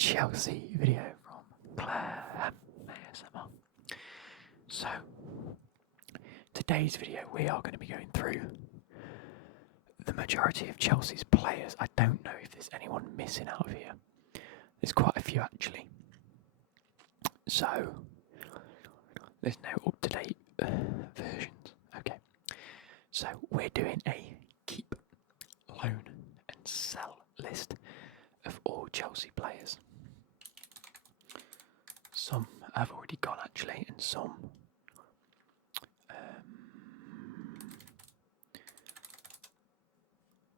Chelsea video from Claire ASMR. So, today's video we are going to be going through the majority of Chelsea's players. I don't know if there's anyone missing out of here. There's quite a few actually. So, there's no up-to-date versions. Okay. So, we're doing a keep, loan and sell list of all Chelsea players. Some have already gone actually, and some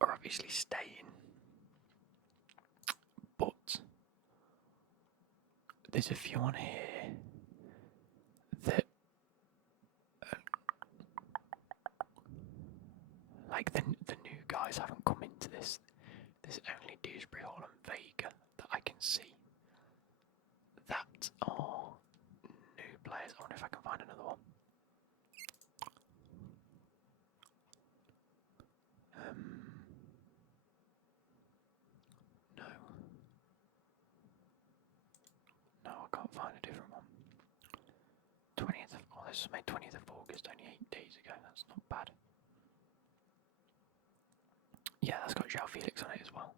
are obviously staying. But there's a few on here that, like the new guys haven't come into this. There's only Dewsbury Hall and Vega that I can see that are new players. I wonder if I can find another one. No, I can't find a different one. 20th of, oh, this was made 20th of August, only 8 days ago. That's not bad. Yeah, that's got João Felix on it as well.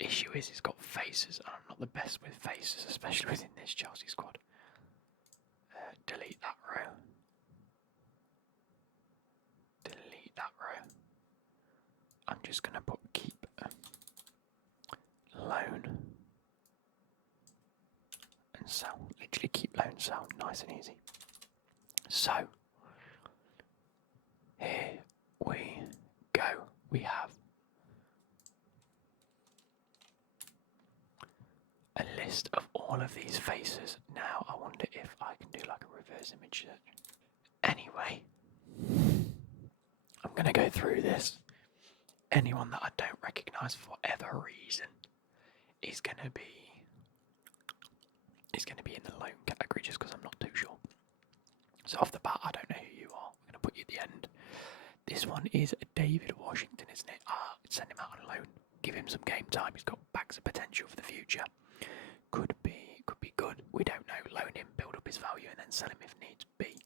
Issue is it's got faces, and I'm not the best with faces, especially within this Chelsea squad. Delete that row. Delete that row. I'm just going to put keep loan and sell. Literally keep loan, sell. Nice and easy. So, here we go. We have a list of all of these faces. Now, I wonder if I can do like a reverse image search. Anyway, I'm going to go through this. Anyone that I don't recognise for whatever reason is going to be in the loan category just because I'm not too sure. So off the bat, I don't know who you are. I'm going to put you at the end. This one is David Washington, isn't it? Send him out on loan. Give him some game time. He's got bags of potential for the future. Could be good. We don't know. Loan him, build up his value, and then sell him if needs be.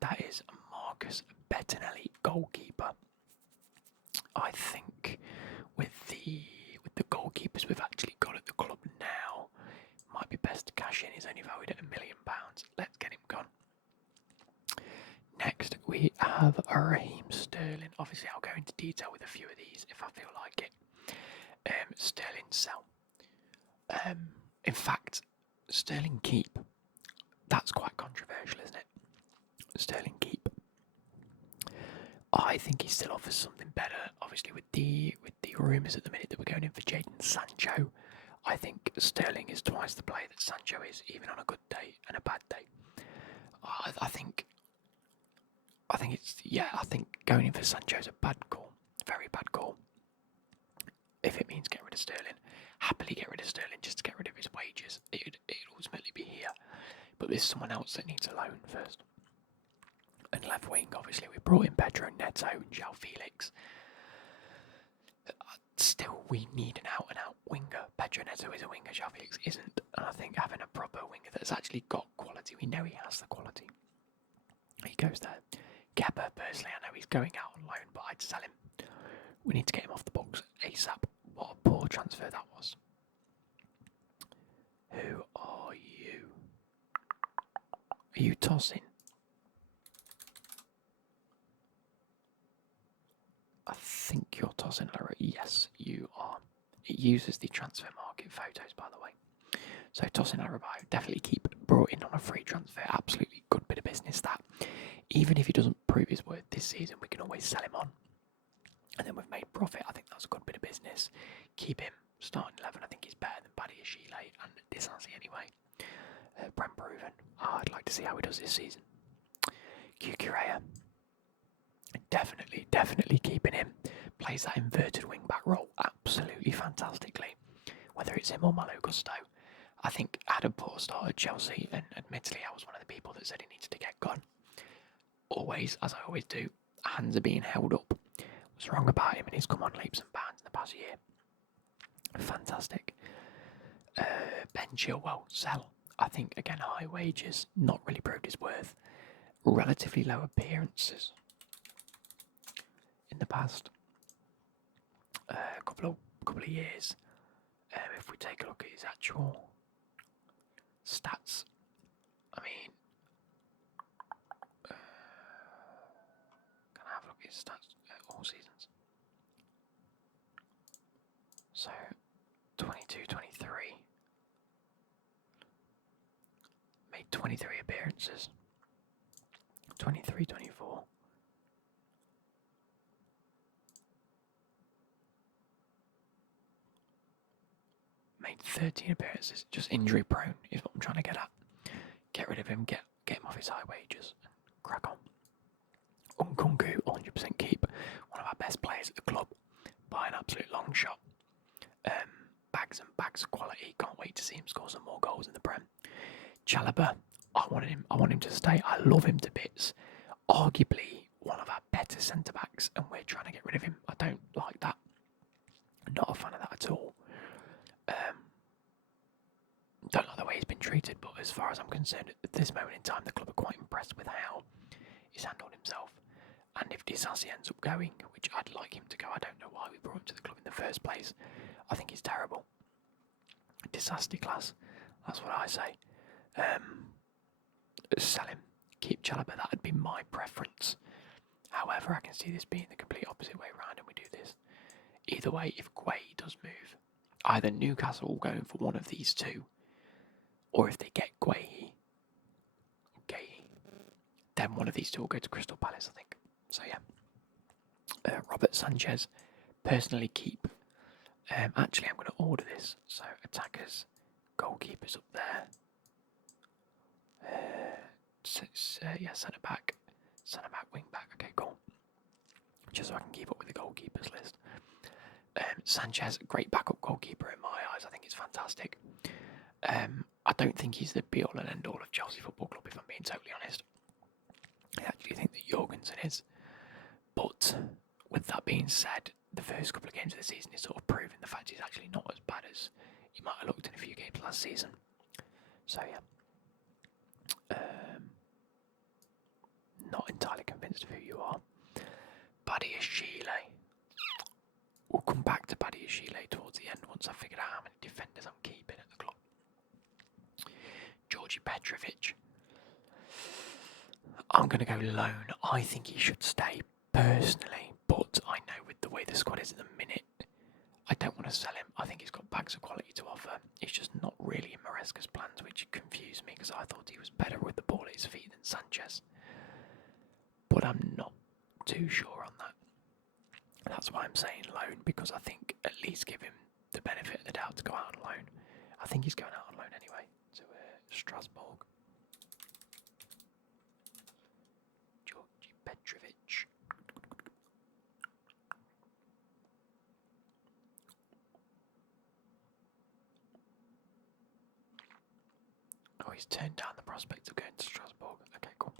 That is Marcus Bettinelli, goalkeeper. I think with the goalkeepers we've actually got at the club now, might be best to cash in. He's only valued at £1 million. Let's get him gone. Next, we have Raheem Sterling. Obviously, I'll go into detail with a few of these if I feel like it. Sterling sell. In fact, Sterling keep. That's quite controversial, isn't it? Sterling keep. I think he still offers something better. Obviously, with the rumours at the minute that we're going in for Jadon Sancho, I think Sterling is twice the player that Sancho is, even on a good day and a bad day. I think going in for Sancho is a bad call, very bad call. If it means get rid of Sterling, happily get rid of Sterling just to get rid of his wages. It'd ultimately be here, but there's someone else that needs a loan first. And left wing, obviously, we brought in Pedro Neto and João Felix. Still, we need an out-and-out winger. Pedro Neto is a winger, João Felix isn't. And I think having a proper winger that's actually got quality, we know he has the quality. He goes there. Kepa, personally, I know he's going out on loan, but I'd sell him. We need to get him off the books ASAP. What a poor transfer that was. Who are you? Are you tossing? I think you're tossing, Lara. Yes, you are. It uses the transfer market photos, by the way. So tossing Arabai, definitely keep brought in on a free transfer. Absolutely good bit of business that. Even if he doesn't prove his worth this season, we can always sell him on. And then we've made profit. I think that's a good bit of business. Keep him starting 11. I think he's better than Paddy Ashile and Disasi anyway. Brent Proven. I'd like to see how he does this season. Cucurella. Definitely keeping him. Plays that inverted wing back role absolutely fantastically. Whether it's him or Malo Gusto, I think had a poor start at Chelsea, and admittedly I was one of the people that said he needed to get gone. always, as I always do, hands are being held up. What's wrong about him? And he's come on leaps and bounds in the past year. Fantastic. Ben Chilwell, sell. I think, again, high wages, not really proved his worth. Relatively low appearances in the past couple of years. If we take a look at his actual stats, I mean, can I have a look at his stats all seasons? So, 22-23, made 23 appearances. 23-24. Made 13 appearances. Just injury prone is what I'm trying to get at. Get rid of him, get him off his high wages, and crack on. Nkunku, 100% keep. One of our best players at the club by an absolute long shot. Bags and bags of quality. Can't wait to see him score some more goals in the Prem. Chalobah, I want him to stay. I love him to bits. Arguably one of our better centre backs, and we're trying to get rid of him. I don't like that. Not a fan of that at all. Don't like the way he's been treated, but as far as I'm concerned, at this moment in time, the club are quite impressed with how he's handled himself. And if Disasi ends up going, which I'd like him to go, I don't know why we brought him to the club in the first place. I think he's terrible. Disasti class, that's what I say. Sell him, keep Chalobah, that'd be my preference. However, I can see this being the complete opposite way around and we do this. Either way, if Guay does move, either Newcastle will go for one of these two, or if they get Guay, then one of these two will go to Crystal Palace, I think. So yeah. Robert Sanchez, personally keep. Actually, I'm going to order this. So attackers, goalkeepers up there. Centre back, wing back. Okay, cool. Just so I can keep up with the goalkeepers list. Sanchez, great backup goalkeeper in my eyes. I think it's fantastic. I don't think he's the be-all and end-all of Chelsea Football Club, if I'm being totally honest. I actually think that Jorgensen is. But with that being said, the first couple of games of the season is sort of proving the fact he's actually not as bad as he might have looked in a few games last season. So yeah. Not entirely convinced of who you are. Badiashile. We'll come back to Badiashile towards the end once I've figured out how many defenders I'm keeping at the club. Georgi Petrovic. I'm going to go loan. I think he should stay personally, but I know with the way the squad is at the minute, I don't want to sell him. I think he's got bags of quality to offer. It's just not really in Maresca's plans, which confused me because I thought he was better with the ball at his feet than Sanchez. But I'm not too sure on that. That's why I'm saying loan, because I think at least give him the benefit of the doubt to go out on loan. I think he's going out on loan anyway to Strasbourg. Georgi Petrovic. Oh, he's turned down the prospect of going to Strasbourg. Okay, cool.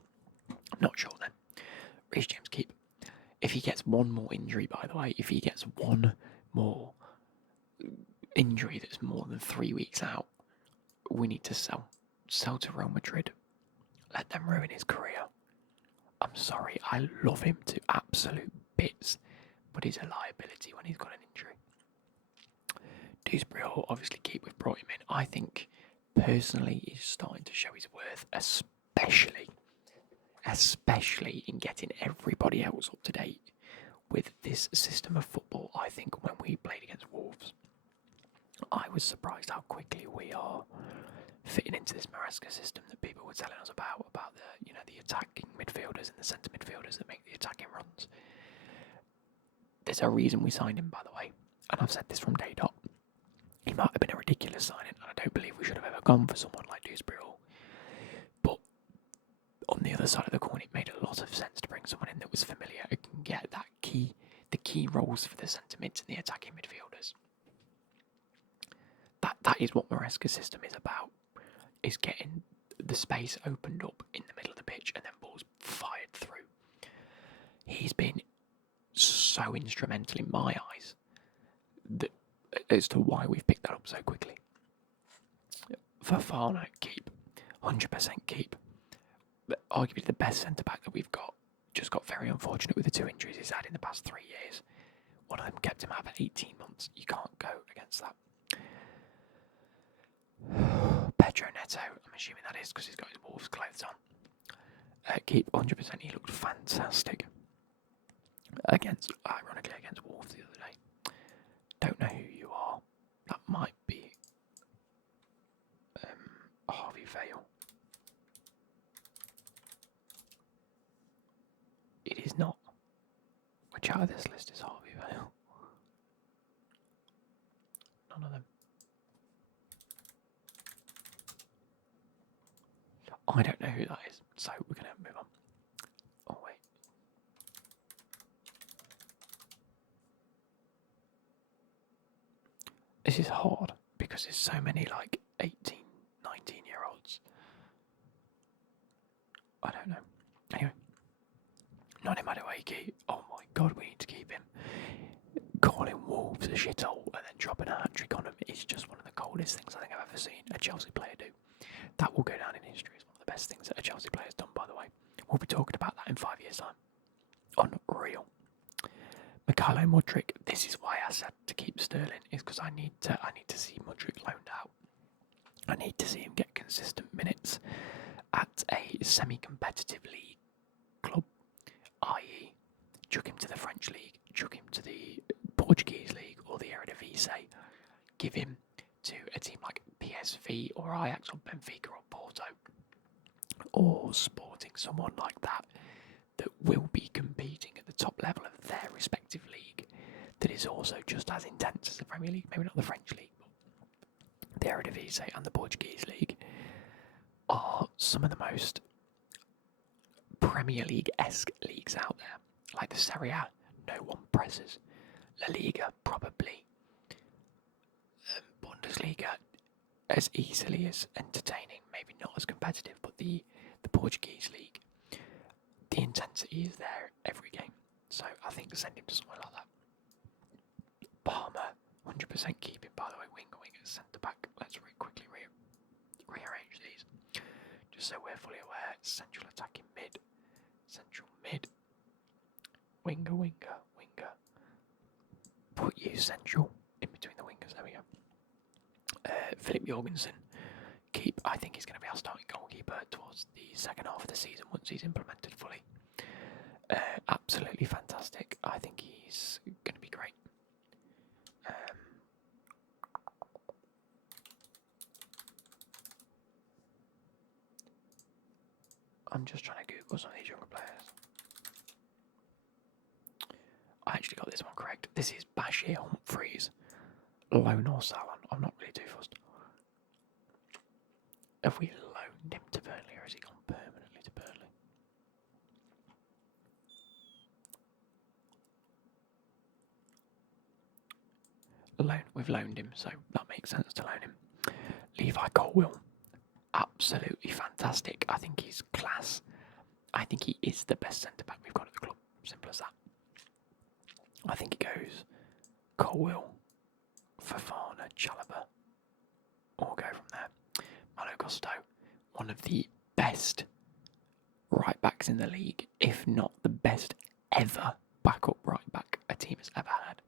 I'm not sure then. Reece James keep. If he gets one more injury, by the way, if he gets one more injury that's more than 3 weeks out, we need to sell. Sell to Real Madrid. Let them ruin his career. I'm sorry, I love him to absolute bits, but he's a liability when he's got an injury. Dewsbury Hall, obviously keep, we've brought him in. I think, personally, he's starting to show his worth, especially in getting everybody else up to date with this system of football. I think when we played against Wolves, I was surprised how quickly we are fitting into this Maresca system that people were telling us about the attacking midfielders and the centre midfielders that make the attacking runs. There's a reason we signed him, by the way, and I've said this from day dot. He might have been a ridiculous signing, and I don't believe we should have ever gone for someone like Dewsbury Hall. But on the other side of the coin, it made a lot of sense to bring someone in that was familiar who can get the key roles for the centre mids and the attacking midfielders. That is what Maresca's system is about, is getting the space opened up in the middle of the pitch and then balls fired through. he's been so instrumental in my eyes as to why we've picked that up so quickly. Fofana, keep. 100% keep. But arguably the best centre-back that we've got. Just got very unfortunate with the 2 injuries he's had in the past 3 years. One of them kept him out for 18 months. You can't go against that. Pedro Neto, I'm assuming that is because he's got his Wolves clothes on. Keep 100%, he looked fantastic. Ironically, against Wolves the other day. Don't know who you are. That might be Harvey Vale. It is not. Which out of this list is Harvey Vale? None of them. I don't know who that is, so we're going to move on. Oh, wait. This is hard because there's so many like 18, 19-year-olds. I don't know. Anyway. Noni Madueke. Oh my god, we need to keep him. Calling Wolves a shithole and then dropping a hat-trick on him is just one of the coldest things I think I've ever seen a Chelsea player do. That will go down in history as one of the best things that a Chelsea player has done, by the way. We'll be talking about that in 5 years' time. Unreal. Mikhailo Mudryk, this is why I said to keep Sterling, is because I need to see Mudryk loaned out. I need to see him get consistent minutes at a semi-competitive league club, i.e. chuck him to the French league, chuck him to the Portuguese league or the Eredivisie, give him to a team like PSV or Ajax or Benfica or Porto or Sporting, someone like that will be competing at the top level of their respective league, that is also just as intense as the Premier League, maybe not the French league, but the Eredivisie and the Portuguese league are some of the most Premier League-esque leagues out there. Like the Serie A, no one presses. La Liga, probably. Bundesliga, as easily as entertaining, maybe not as competitive, but the Portuguese league, the intensity is there every game. So I think send him to somewhere like that. Palmer, 100% keeping, by the way, winger, centre-back. Let's quickly rearrange these, just so we're fully aware. Central attacking mid, central mid, winger. Put you central in between the wingers. There we go. Philip Jorgensen, keep. I think he's going to be our starting goalkeeper towards the second half of the season once he's implemented fully. Absolutely fantastic. I think he's going to be great. I'm just trying to Google some of these younger players. I actually got this one correct. This is Bashir Humphreys, loan or Salon. I'm not really too fussed. Have we loaned him to Burnley or has he gone permanently to Burnley? We've loaned him, so that makes sense to loan him. Levi Colwill, absolutely fantastic. I think he's class. I think he is the best centre-back we've got at the club. Simple as that. I think it goes Colwill, Fofana, Chalobah. We'll go from there. Malo Gusto, one of the best right backs in the league, if not the best ever backup right back a team has ever had.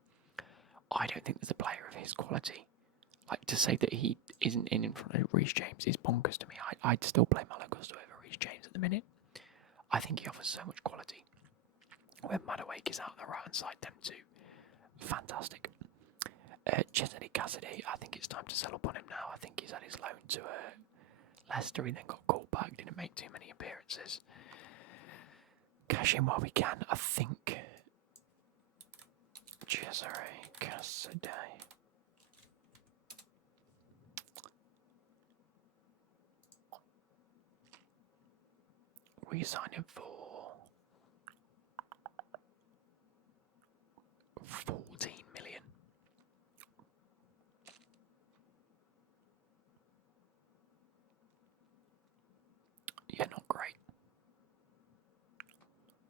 I don't think there's a player of his quality. Like, to say that he isn't in front of Reece James is bonkers to me. I'd still play Malo Gusto over Reece James at the minute. I think he offers so much quality. When Madueke is out on the right hand side, them two, fantastic. Chesney Cassidy, I think it's time to sell up on him now. I think he's had his loan to Leicester. He then got called back, didn't make too many appearances. Cash in while we can, I think. Cesare Cassidy. We signed him for 14 million. Yeah, not great.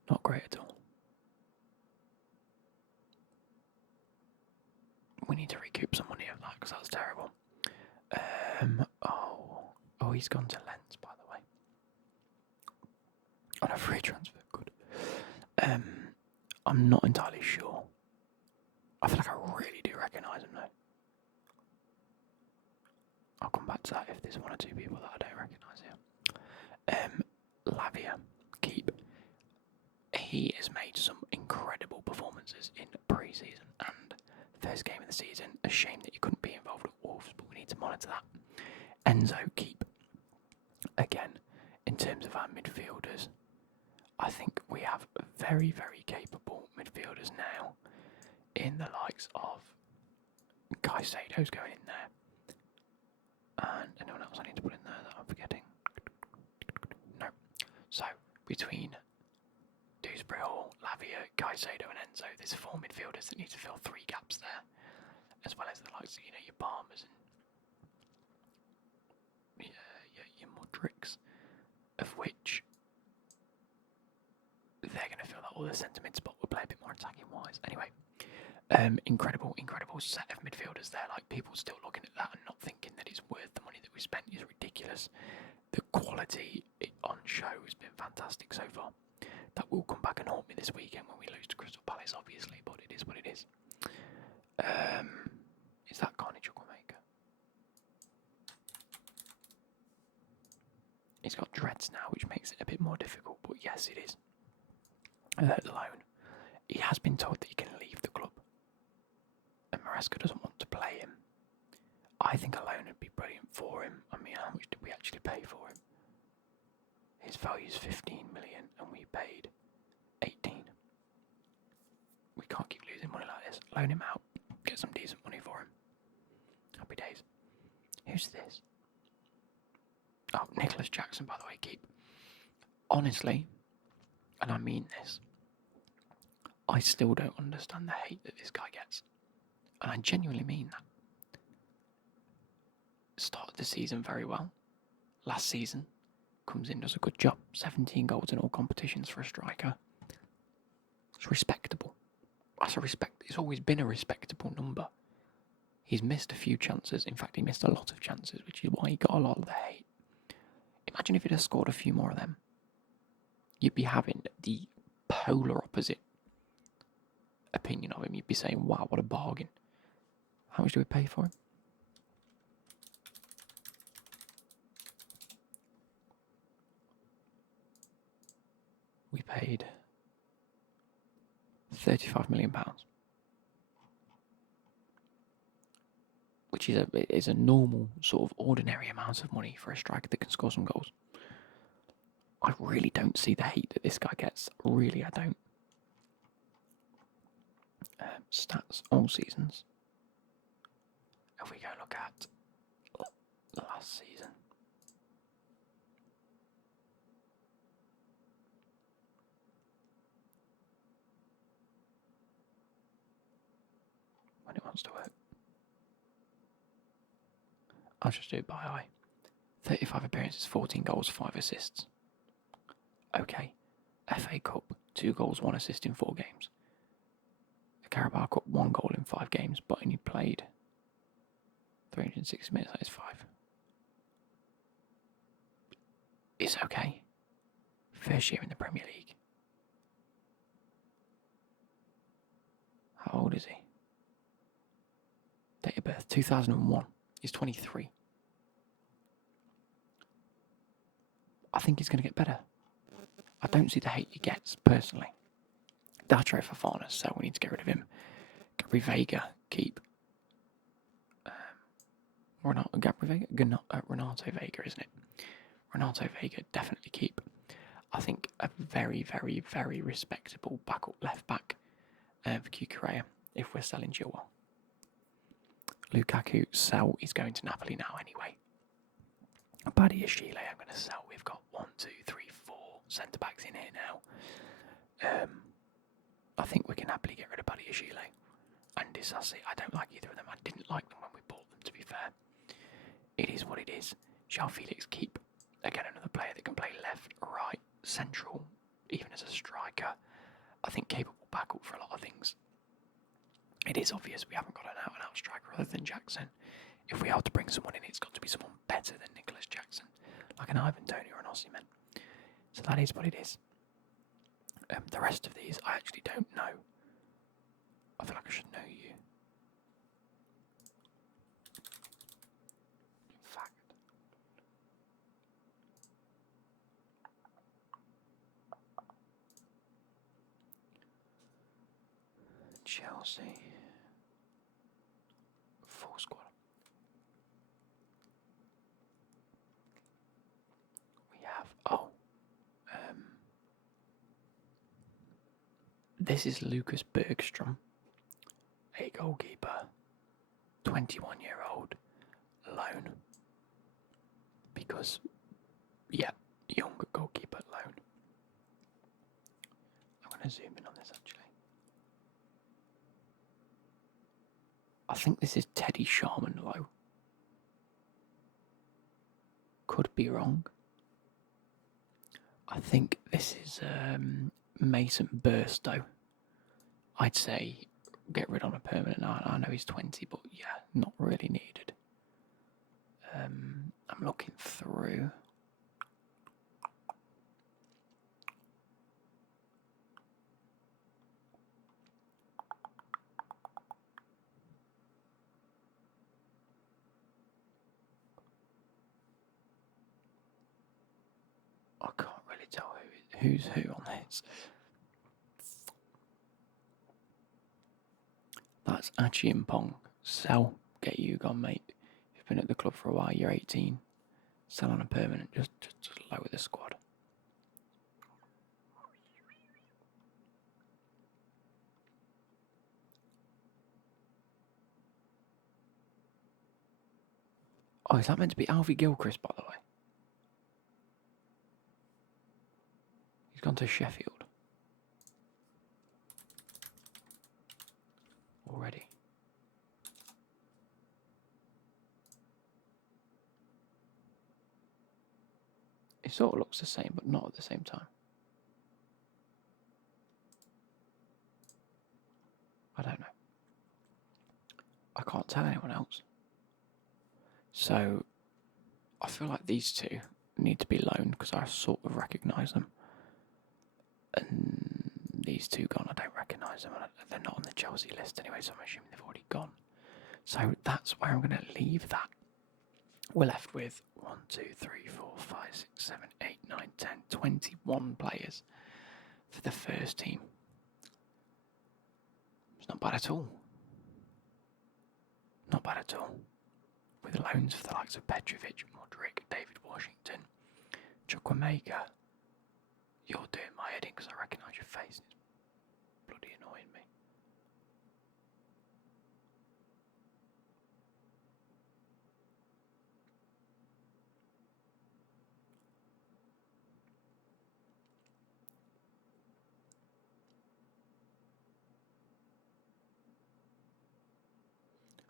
Not great at all. need to recoup some money of that because that's terrible. Oh, he's gone to Lens, by the way. On a free transfer, good. I'm not entirely sure. I feel like I really do recognise him though. I'll come back to that if there's one or two people that I don't recognise here. Lavia, keep. He has made some incredible performances in pre-season and first game of the season. A shame that he couldn't be involved with Wolves, but we need to monitor that. Enzo, keep. Again, in terms of our midfielders, I think we have very, very capable midfielders now in the likes of Caicedo's going in there. And anyone else I need to put in there that I'm forgetting? No. So, between Dewsbury Hall, Lavia, Caicedo and Enzo, there's 4 midfielders that need to fill 3 gaps there. As well as the likes of, your Palmers and your Mudricks, of which they're going to fill out all the centre mid spot. We'll play a bit more attacking wise. Anyway, incredible set of midfielders there. Like, people still looking at that and not thinking that it's worth the money that we spent is ridiculous. The quality on show has been fantastic so far. That will come back and haunt me this weekend when we lose to Crystal Palace, obviously, but it is what it is. Is that Carnage Maker? He's got dreads now, which makes it a bit more difficult, but yes, it is. Loan. He has been told that he can leave the club, and Maresca doesn't want to play him. I think a loan would be brilliant for him. I mean, how much did we actually pay for him? His value is 15 million, and we paid 18. We can't keep losing money like this. Loan him out, get some decent money for him. Happy days. Who's this? Oh, Nicholas Jackson, by the way, keep. Honestly, and I mean this, I still don't understand the hate that this guy gets. And I genuinely mean that. Started the season very well. Last season, comes in, does a good job. 17 goals in all competitions for a striker. It's respectable. It's always been a respectable number. He's missed a few chances. In fact, he missed a lot of chances, which is why he got a lot of the hate. Imagine if he'd have scored a few more of them. You'd be having the polar opposite opinion of him. You'd be saying, wow, what a bargain. How much do we pay for him? We paid £35 million. Which is a normal, sort of ordinary amount of money for a striker that can score some goals. I really don't see the hate that this guy gets. Really, I don't. Stats, all seasons. If we go look at last season. When it wants to work. I'll just do it by eye. 35 appearances, 14 goals, 5 assists. Okay. FA Cup, 2 goals, 1 assist in 4 games. The Carabao Cup, 1 goal in 5 games, but only played 360 minutes, that is 5. It's okay. First year in the Premier League. How old is he? Date of birth, 2001. He's 23. I think he's going to get better. I don't see the hate he gets, personally. Datro Fofana, so we need to get rid of him. Gabri Vega, keep. Renato Vega, isn't it? Renato Vega, definitely keep. I think a very, very, very respectable backup left back for Cucurella if we're selling Chilwell. Lukaku, sell. He's going to Napoli now anyway. Badia Chile, I'm going to sell. We've got 1, 2, 3, 4 centre backs in here now. I think we can happily get rid of Badia Chile and Disassi. I don't like either of them. I didn't like them when we bought them, to be fair. It is what it is. João Felix, keep. Again, another player that can play left, right, central, even as a striker. I think capable backup for a lot of things. It is obvious we haven't got an out-and-out striker other than Jackson. If we are to bring someone in, it's got to be someone better than Nicholas Jackson, like an Ivan Toney or an Osimhen. So that is what it is. The rest of these, I actually don't know. I feel like I should know you. In fact. Chelsea. Full squad. We have, this is Lucas Bergstrom, a goalkeeper, 21-year-old, loan. Because, yeah, young goalkeeper loan. I'm going to zoom in on this actually. I think this is Teddy Sharman low. Could be wrong. I think this is Mason Burstow. I'd say get rid on a permanent. I know he's 20, but yeah, not really needed. I'm looking through. I can't really tell who's who on this. That's Achi and Pong. Sell. Get you gone, mate. You've been at the club for a while. You're 18. Sell on a permanent. Just lower the squad. Oh, is that meant to be Alfie Gilchrist, by the way? He's gone to Sheffield. Already. It sort of looks the same, but not at the same time. I don't know. I can't tell anyone else. So, I feel like these two need to be loaned because I sort of recognise them. And these two gone, I don't recognise them. They're not on the Chelsea list anyway, so I'm assuming they've already gone. So that's where I'm going to leave that. We're left with 1, 2, 3, 4, 5, 6, 7, 8, 9, 10, 21 players for the first team. It's not bad at all. Not bad at all. With loans for the likes of Petrovic, Modric, David Washington, Chukwuemeka. You're doing my head in because I recognise your face. It's bloody annoying me.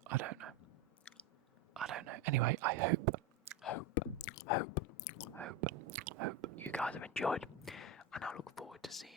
I don't know. Anyway, I hope you guys have enjoyed, and I look forward to seeing